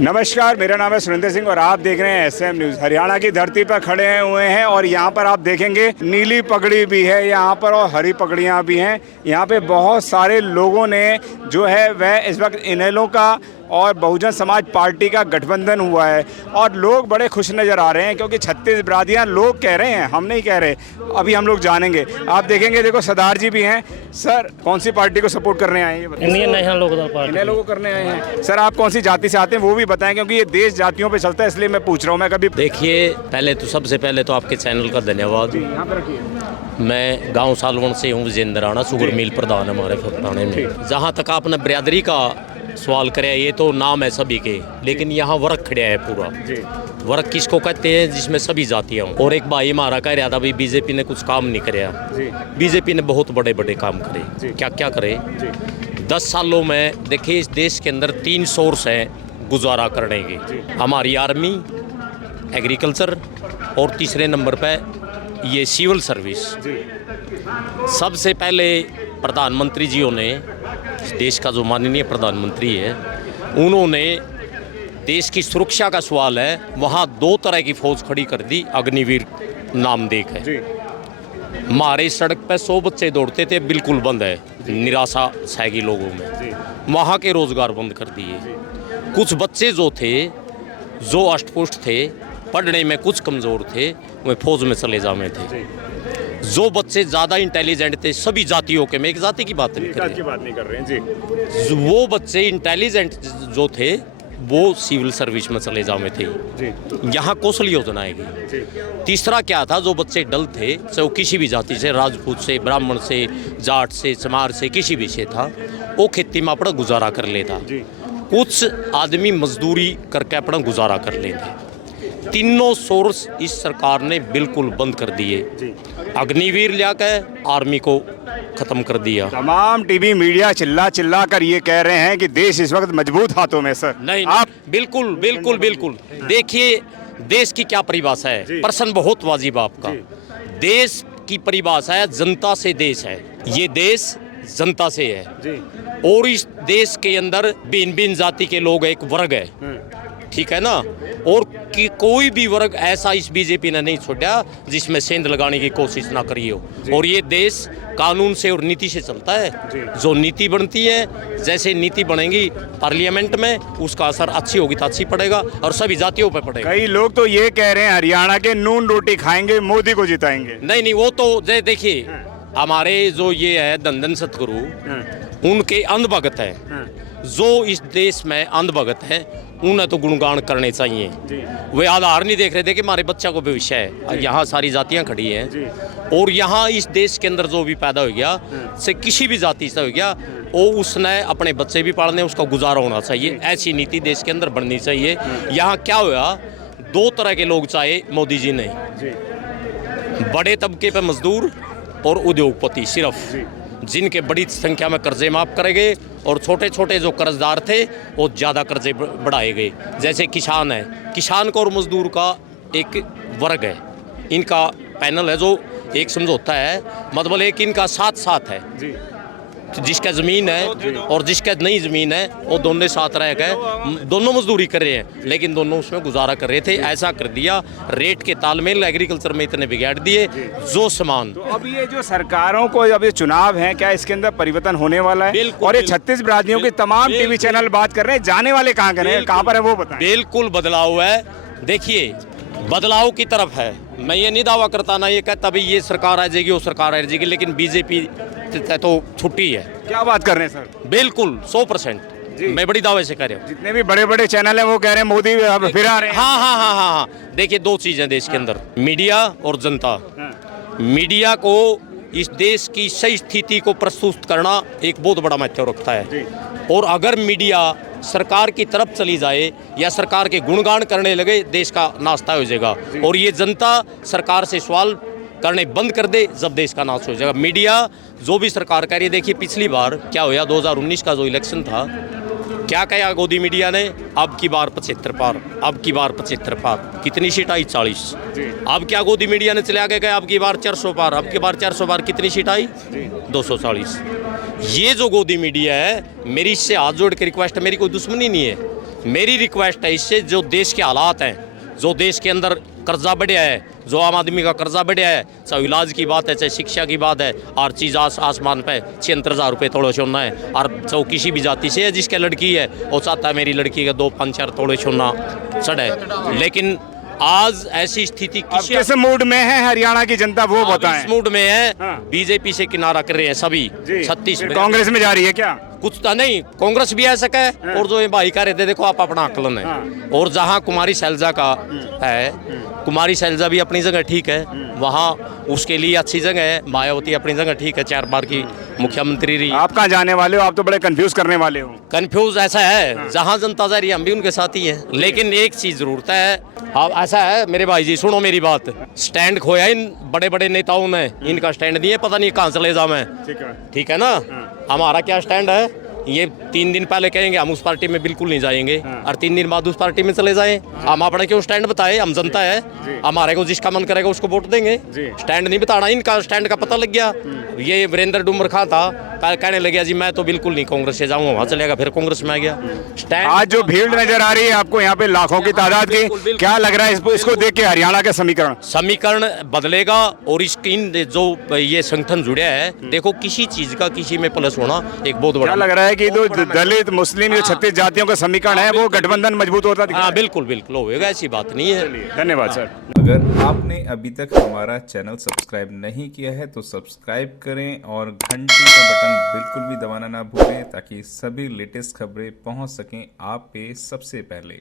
नमस्कार, मेरा नाम है सुरेंद्र सिंह और आप देख रहे हैं एसएम न्यूज़। हरियाणा की धरती पर खड़े हुए हैं और यहाँ पर आप देखेंगे नीली पगड़ी भी है यहाँ पर और हरी पगड़ियाँ भी हैं। यहाँ पे बहुत सारे लोगों ने जो है वह इस वक्त इनेलो का और बहुजन समाज पार्टी का गठबंधन हुआ है और लोग बड़े खुश नज़र आ रहे हैं क्योंकि 36 बिरादियाँ लोग कह रहे हैं, हम नहीं कह रहे। अभी हम लोग जानेंगे। आप देखेंगे, देखो सरदार जी भी हैं। सर, कौन सी पार्टी को सपोर्ट करने आए हैं? Indian National Lokdal party. इनेलो को करने आए हैं। सर, आप कौन सी जाति से आते हैं वो भी बताएं क्योंकि ये देश जातियों पे चलता है, इसलिए मैं पूछ रहा हूँ। मैं कभी देखिए, पहले तो सबसे पहले तो आपके चैनल का धन्यवाद। यहाँ पर रखिए। मैं गांव सालवन से हूँ, विजेंद्र राणा, शुगर मिल प्रधान हमारे फरताने में। जहाँ तक आपने बिरादरी का सवाल करे, ये तो नाम है सभी के, लेकिन यहाँ वर्ग खड़ा है पूरा। वर्ग किसको कहते हैं? जिसमें सभी जातियाँ हों। और एक भाई हमारा कह रहा था भाई बीजेपी ने कुछ काम नहीं कराया। बीजेपी ने बहुत बड़े बड़े काम करे। क्या क्या करे? 10 सालों में देखिए, इस देश के अंदर 3 सोर्स हैं गुजारा करने के। हमारी आर्मी, एग्रीकल्चर और तीसरे नंबर पे ये सिविल सर्विस। सबसे पहले प्रधानमंत्री जियों ने, देश का जो माननीय प्रधानमंत्री है, उन्होंने देश की सुरक्षा का सवाल है, वहाँ 2 तरह की फौज खड़ी कर दी, अग्निवीर नाम देकर। हमारे सड़क पे 100 बच्चे दौड़ते थे, बिल्कुल बंद है, निराशा छाएगी लोगों में। वहाँ के रोजगार बंद कर दिए। कुछ बच्चे जो थे, जो अष्टपुष्ट थे, पढ़ने में कुछ कमज़ोर थे, वे फौज में चले जाते थे। जो बच्चे ज़्यादा इंटेलिजेंट थे, सभी जातियों के, मैं एक जाति की बात नहीं कर रहे हैं जी, वो बच्चे इंटेलिजेंट जो थे वो सिविल सर्विस में चले जाते थे। यहाँ कौशल योजना आएगी। तीसरा क्या था? जो बच्चे डल थे, चाहे वो किसी भी जाति से, राजपूत से, ब्राह्मण से, जाट से, चमार से, किसी भी से था, वो खेती में अपना गुजारा कर लेता। कुछ आदमी मजदूरी करके अपना गुजारा कर लेते। तीनों सोर्स इस सरकार ने बिल्कुल बंद कर दिए। अग्निवीर लाकर आर्मी को खत्म कर दिया। तमाम टीवी मीडिया चिल्ला कर ये कह रहे हैं कि देश इस वक्त मजबूत हाथों में। सर, नहीं, आप बिल्कुल बिल्कुल बिल्कुल देखिए, देश की क्या परिभाषा है? प्रश्न बहुत वाजिब आपका। देश की परिभाषा है, जनता से देश है। ये देश जनता से है और इस देश के अंदर भिन्न भिन्न जाति के लोग एक वर्ग है, ठीक है ना? और कि कोई भी वर्ग ऐसा इस बीजेपी ने नहीं छोड़ा जिसमें सेंध लगाने की कोशिश ना करी हो। और ये देश कानून से और नीति से चलता है। जो नीति बनती है, जैसे नीति बनेगी पार्लियामेंट में, उसका असर अच्छी होगी तो अच्छी पड़ेगा और सभी जातियों पे पड़ेगा। कई लोग तो ये कह रहे हैं हरियाणा के नून रोटी खाएंगे, मोदी को जिताएंगे। नहीं नहीं, वो तो देखिए, हमारे जो ये है धन सतगुरु, उनके अंधभगत हैं। जो इस देश में अंधभगत हैं, उन्हें तो गुणगान करने चाहिए। वे आधार नहीं देख रहे थे कि हमारे बच्चा को भविष्य है। यहाँ सारी जातियाँ खड़ी हैं और यहाँ इस देश के अंदर जो भी पैदा हो गया, से किसी भी जाति से हो गया, वो उसने अपने बच्चे भी पालने, उसका गुजारा होना चाहिए। ऐसी नीति देश के अंदर बननी चाहिए। यहाँ क्या हुआ? 2 तरह के लोग चाहे मोदी जी ने, बड़े तबके पे मजदूर और उद्योगपति, सिर्फ जिनके बड़ी संख्या में कर्जे माफ करेंगे और छोटे छोटे जो कर्जदार थे वो ज़्यादा कर्जे बढ़ाए गए। जैसे किसान है, किसान का और मजदूर का एक वर्ग है, इनका पैनल है जो एक समझौता है, मतलब एक इनका साथ है। जिसका ज़मीन है और जिसका नहीं ज़मीन है, वो दोनों साथ रह गए, दोनों मजदूरी कर रहे हैं, लेकिन दोनों उसमें गुजारा कर रहे थे। ऐसा कर दिया, रेट के तालमेल एग्रीकल्चर में इतने बिगाड़ दिए जो सामान। तो अब ये जो सरकारों को, अब ये चुनाव है, क्या इसके अंदर परिवर्तन होने वाला है? और ये 36 बिरादियों के तमाम टीवी चैनल बात कर रहे हैं, जाने वाले कहाँ पर है वो बताएं। बिल्कुल बदलाव है। देखिए, बदलाव की तरफ है। मैं ये नहीं दावा करता, ना ये कहता भाई ये सरकार आ जाएगी, वो सरकार आ जाएगी, लेकिन बीजेपी तो छुट्टी है। क्या बात कर रहे हैं सर? बिल्कुल 100%, मैं बड़ी दावे से कह रहा हूँ। जितने भी बड़े बड़े चैनल हैं वो कह रहे हैं मोदी अब फिर आ रहे हैं। हाँ। देखिए, 2 चीज़ें देश के अंदर, मीडिया और जनता। मीडिया को इस देश की सही स्थिति को प्रस्तुत करना एक बहुत बड़ा महत्व रखता है। और अगर मीडिया सरकार की तरफ चली जाए या सरकार के गुणगान करने लगे, देश का नाश्ता हो जाएगा। और ये जनता सरकार से सवाल करने बंद कर दे, जब देश का नाश हो जाएगा। मीडिया जो भी सरकार कह रही है, देखिए पिछली बार क्या हुआ, 2019 का जो इलेक्शन था, क्या कहा गोदी मीडिया ने? अब की बार 75 पार, अब की बार 75 पार। कितनी सीट आई? 40। अब क्या गोदी मीडिया ने चले आगे गए, अब की बार 400 पार, अब की बार 400 पार। कितनी सीट आई? 240। ये जो गोदी मीडिया है, मेरी इससे हाथ जोड़ के रिक्वेस्ट है, मेरी कोई दुश्मनी नहीं है, मेरी रिक्वेस्ट है इससे, जो देश के हालात हैं, जो देश के अंदर कर्जा बढ़िया है, जो आम आदमी का कर्जा बढ़िया है, चाहे इलाज की बात है, चाहे शिक्षा की बात है, हर चीज़ आसमान पे 76,000 रुपये तोड़े सोना है। और जो किसी भी जाति से है, जिसके लड़की है वो चाहता है मेरी लड़की का 2-5-4 तोड़े सोना चढ़े। लेकिन आज ऐसी स्थिति किस मूड में है हरियाणा की जनता, वो बताएं। इस मूड में है, हाँ। बीजेपी से किनारा कर रहे हैं सभी। 36 फिर कांग्रेस में जा रही है क्या? कुछ तो नहीं, कांग्रेस भी ऐसा है। और जो ये भाई कह रहे थे, देखो आप अपना आकलन है। और जहाँ कुमारी शैलजा का है, कुमारी शैलजा भी अपनी जगह ठीक है, वहाँ उसके लिए अच्छी जगह है। मायावती अपनी जगह ठीक है, 4 बार की मुख्यमंत्री रही। आप कहाँ जाने वाले हो? आप तो बड़े कंफ्यूज करने वाले हो। कंफ्यूज ऐसा है, जहाँ जनता जा रही है हम भी उनके साथ ही हैं। लेकिन एक चीज जरूरत है, अब ऐसा है मेरे भाई जी, सुनो मेरी बात। स्टैंड खोया इन बड़े बड़े नेताओं ने, इनका स्टैंड नहीं है, पता नहीं कहाँ चले जाऊँ मैं। ठीक है ना? हमारा क्या स्टैंड है? ये 3 दिन पहले कहेंगे हम उस पार्टी में बिल्कुल नहीं जाएंगे, और 3 दिन बाद उस पार्टी में चले जाएं। हम अपने क्यों स्टैंड बताए? हम जनता है, हमारे को जिसका मन करेगा उसको वोट देंगे। स्टैंड नहीं बताना, इनका स्टैंड का पता लग गया। ये वीरेंद्र डूमर खां था, कहने लगे जी मैं तो बिल्कुल नहीं कांग्रेस से जाऊंगा, वहां चलेगा, फिर कांग्रेस में आ गया। स्टैंड आज जो भीड़ नजर आ रही है आपको यहाँ पे लाखों की तादाद की, क्या लग रहा है इसको देख के हरियाणा का समीकरण बदलेगा? और इसकी जो ये संगठन जुड़े है, देखो किसी चीज का किसी में प्लस होना एक बहुत बड़ा लग रहा है कि जो दलित मुस्लिम जो 36 जातियों का समीकरण है, वो गठबंधन मजबूत होता दिख रहा है। हाँ बिल्कुल बिल्कुल होगा, ऐसी बात नहीं है। धन्यवाद सर। अगर आपने अभी तक हमारा चैनल सब्सक्राइब नहीं किया है तो सब्सक्राइब करें और घंटी का बटन बिल्कुल भी दबाना ना भूलें, ताकि सभी लेटेस्ट खबरें पहुंच सकें आप पे सबसे पहले।